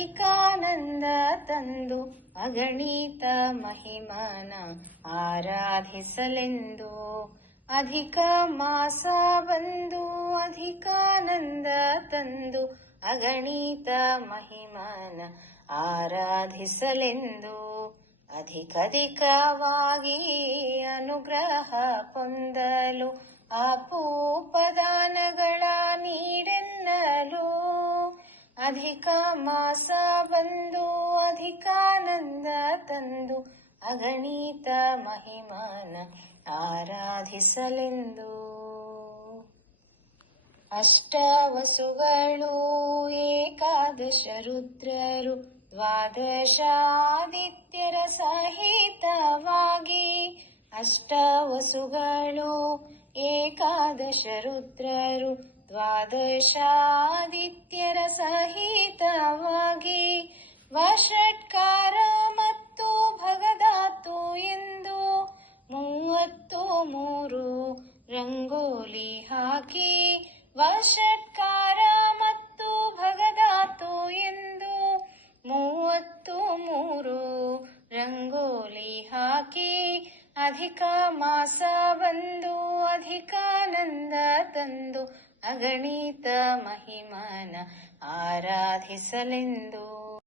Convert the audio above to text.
ಅಧಿಕಾನಂದ ತಂದು ಅಗಣಿತ ಮಹಿಮನ ಆರಾಧಿಸಲೆಂದು. ಅಧಿಕ ಮಾಸ ಬಂದು ಅಧಿಕಾನಂದ ತಂದು ಅಗಣಿತ ಮಹಿಮನ ಆರಾಧಿಸಲೆಂದು. ಅಧಿಕವಾಗಿ ಅನುಗ್ರಹ ಹೊಂದಲು ಅಪೂಪದಾನಗಳ ನೀಡೆನ್ನಲು. ಅಧಿಕ ಮಾಸ ಬಂದು ಅಧಿಕಾನಂದ ತಂದು ಅಗಣಿತ ಮಹಿಮನ ಆರಾಧಿಸಲೆಂದು. ಅಷ್ಟವಸುಗಳು ಏಕಾದಶ ರುದ್ರರು ದ್ವಾದಶಾದಿತ್ಯರ ಸಹಿತವಾಗಿ. ಅಷ್ಟವಸುಗಳು ಏಕಾದಶ ರುದ್ರರು ದ್ವಾದಶಾದಿತ್ಯರ ಸಹಿತವಾಗಿ. ವಷಟ್ಕಾರ ಮತ್ತು ಭಗಧಾತು ಎಂದು 33 ರಂಗೋಲಿ ಹಾಕಿ. ವಷಟ್ಕಾರ ಮತ್ತು ಭಗಧಾತು ಎಂದು 33 ರಂಗೋಲಿ ಹಾಕಿ. ಅಧಿಕ ಮಾಸ ಬಂದು ಅಧಿಕಾನಂದ ತಂದು ಅಗಣಿತ ಮಹಿಮನ ಆರಾಧಿಸಲೆಂದು.